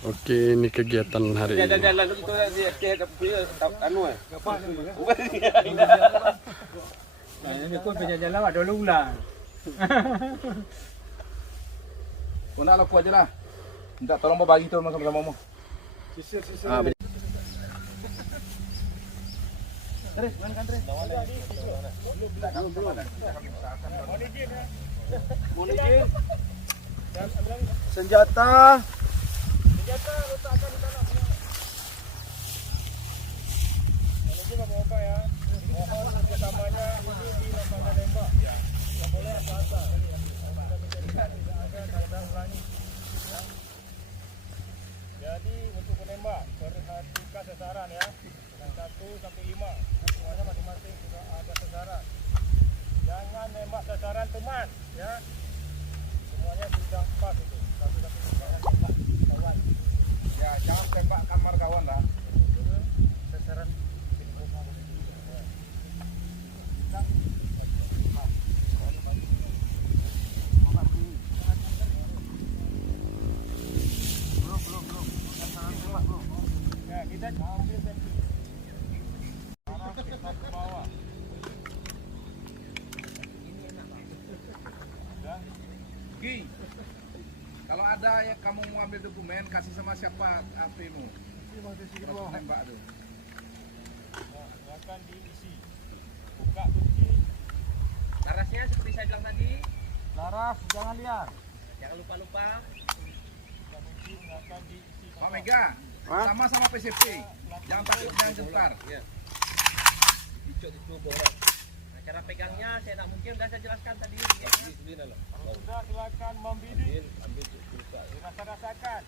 Oke, ini kegiatan hari ini. Ini kau berjalan ada ulang. Kau nak laku aja lah. Minta tolong bagi tu sama-sama mau. Sisir. Terus, mainkan terus. Belum. Senjata. Senjata letakkan di dalam. Ini bawa apa ya? Mohon kerjasamanya ini di lapangan tembak. Ya. Tak boleh apa-apa. Tidak ada kaitan ulangi. Jadi untuk menembak perhatikan sasaran ya. Yang 1 sampai 5. Semuanya masing-masing sudah ada sasaran. Jangan nembak sasaran teman ya. Semuanya sudah pas itu. 1 sampai 5 tembak kawan. Ya, jangan tembak kamar kawan dah. Sasaran kita ambil safety. Arah kita ke bawah. Ini enak banget. Ki, kalau ada yang kamu mau ambil dokumen, kasih sama siapa HP-mu? Tembak tu. Nah, akan diisi. Buka kunci. Larasnya seperti saya bilang tadi. Laras, jangan liar. Jangan lupa-lupa. Buka kunci akan diisi. Pak Mega. Sama-sama PCP, jangan takut, jangan gentar. Ya. Nah, cara pegangnya saya tak mungkin sudah saya jelaskan tadi. Sudah silakan membidik. Dirasa-rasakan.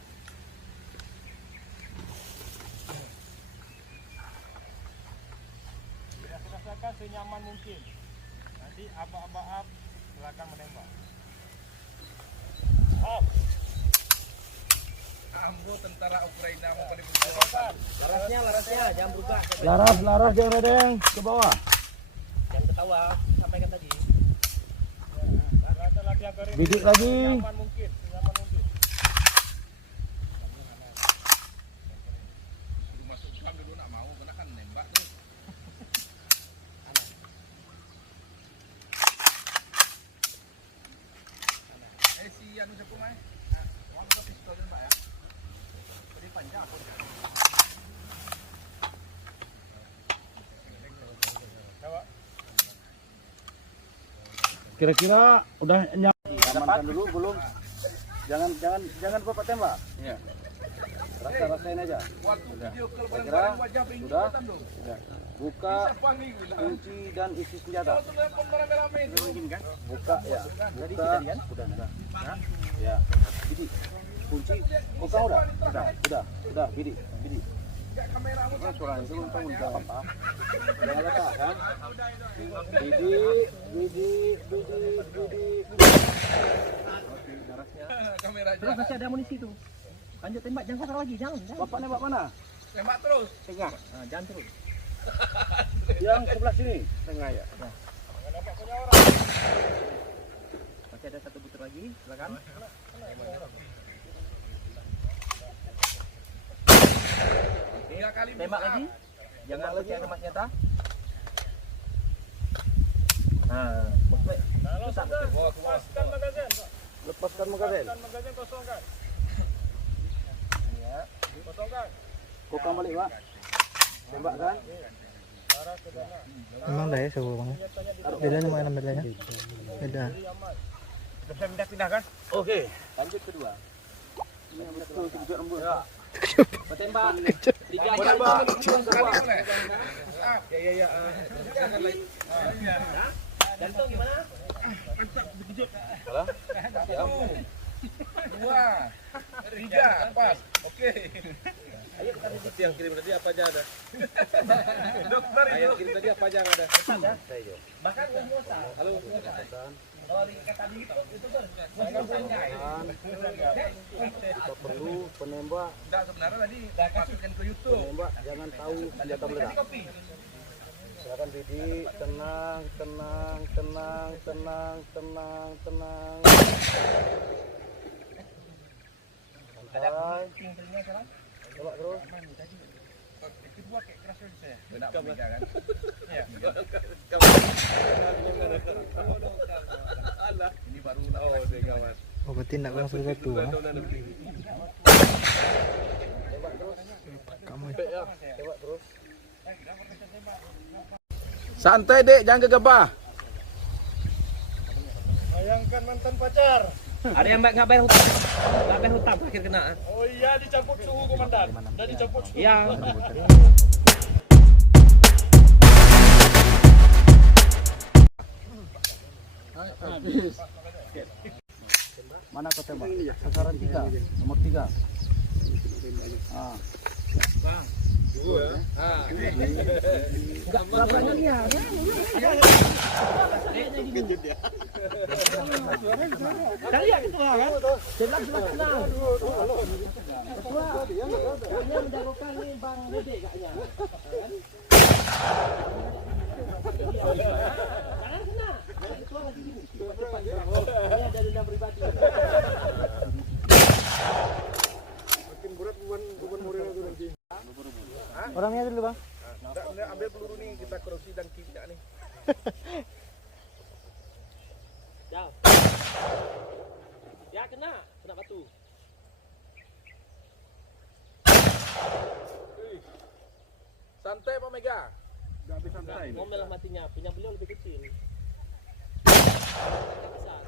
Dirasa-rasakan senyaman mungkin. Nanti abang-abang silakan menembak. Off. Ambo tentara Ukraina mau kali berjuang. Larasnya jangan buka. Laras jangan ada yang ke bawah. Jangan ketawa, sampaikan tadi. Bidik lagi. Senyaman mungkin. Suruh masuk kam dulu nak mau, kena kan nembak tu. Si anu siapa mai? Wang ke pistol nembak ya. Panjang aku. Kira-kira udah nyaman dulu belum? Jangan bapak tembak. Iya. Rasain aja. Kira sudah. Buka kunci dan isi senjata. Buka ya. Buka. Sudah. Ya. Jadi kunci buka udah bidik nah, suara itu belum tahu jawab apa jangan letak kan bidik terus masih ada amunisi tuh lanjut tembak jangan kosong lagi jangan bapak nembak mana tembak terus tengah nah, jangan terus yang sebelah sini tengah ya nembak punya orang masih ada 1 butir lagi silakan tembak lagi, jangan lagi ada senjata. Nah, lepaskan magazin. Kosongkan. Ya, kosongkan. Kokang balik, Pak. Tembak kan? Memang dah ya sebelumnya. Beda nama yang bedanya. Beda. Sudah bisa pindah kan? Oke. Lanjut kedua. Ini yang betul tunjuk rambut. Ya. Tembak. Tembak. Ya. Jangan lagi. Jantung gimana? Mantap dikejut. Salah. 1, 2, 3, pas. Oke. Ayo kita lihat yang kirim tadi apa aja ada. Dokter itu. Yang kirim tadi apa aja ada. Bahkan Musa. Halo. Kalau diikat tadi itu kan kita perlu penembak. Enggak sebenarnya tadi masukkan ke YouTube. Penembak jangan tahu senjata meledak. Silakan bidik, tenang. Nak menikah kan? Ini baru kawan. Oh, berarti nak langsung satu. Kamu Santai dek, jangan gegabah. Bayangkan mantan pacar. Ada yang nggak bayar hutang. Nggak bayar hutang akhir kena. Oh iya, dicampur suhu komandan. Udah dicampur suhu. Iya. Mana kau tembak? Sasaran 3, nomor 3. Ah. Bang. Enggak berani dia. Tadi ya ketua kan? Jelas kenal. Ketua. Hanya menjagokan ini Bang Dedek kayaknya. Jangan kena. Ketua lagi gini. Ini ada dendam pribadi. Makin berat beban moral itu nanti. orangnya dulu bang. Nah, ambil peluru nih, kita korupsi dan kimia nih. Jauh. Ya kena batu. Santai Pak Mega. Gak habis santai. Ngomel matinya, punya beliau lebih kecil. Besar.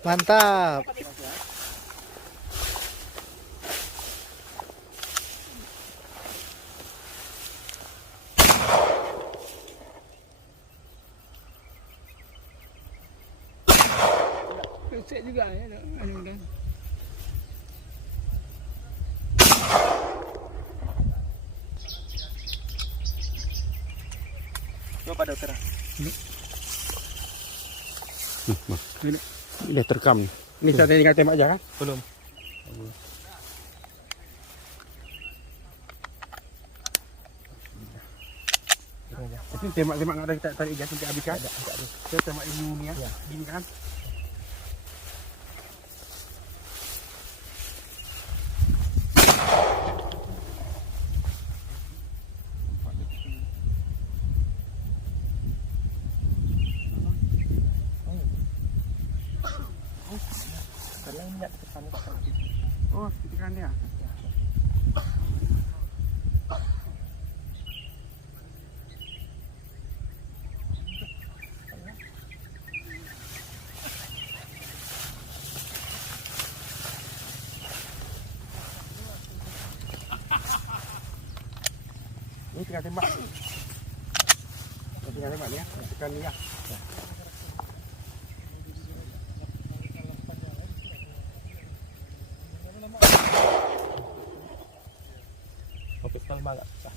Mantap. Cek juga ya, mudah. Coba dokter. Ini terekam. Ini saatnya tinggal tembak aja kan? Belum. Tapi tembak-tembak nggak ada kita tarik gas sampai habis kan? Ada. Kita tembak ini ya, gini kan? Karena ini nggak depan. Oh, kan ya. Ini tinggal tembak. Tinggal tembak ya, tekan ya. Pistol mah nggak sah.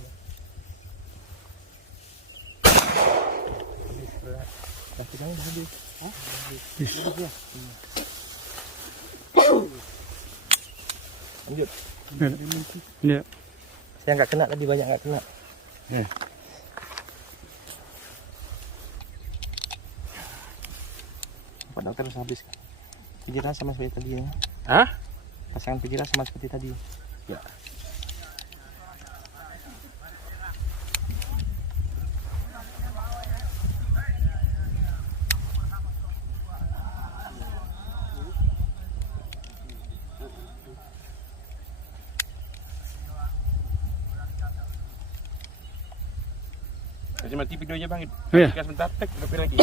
Habis berat. Kasih kamu habis. Hah? Habis ya. Lanjut. Ini. Saya nggak kena tadi, banyak nggak kena. Ya. Pak dokter harus habis. Pikiran sama seperti tadi ya. Hah? Pasangan pikiran sama seperti tadi. Ya. Kasih mati videonya bang. Iya. Kasih sebentar, tek, lebih lagi.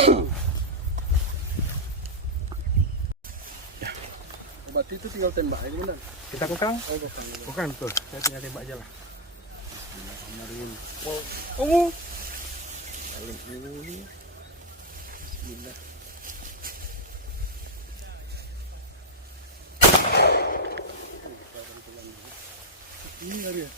Berarti itu tinggal tembak aja benar. Kita kokang. Bukan tuh, saya tinggal tembak aja lah. Oh. Bismillah. Ini dari ya.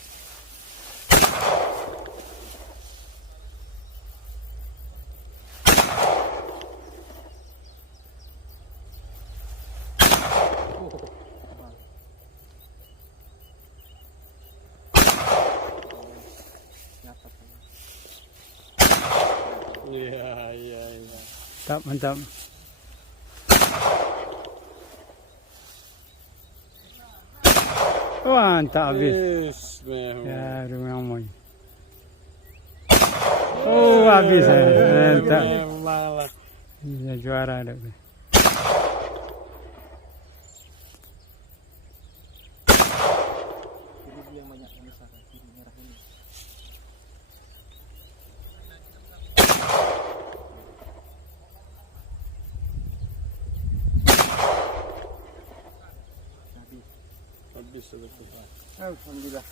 Iya. Mantap, mantap. Wah, mantap habis. Ya, rumah moy. Oh, habis. Mantap. Ya, juara dah. Alhamdulillah.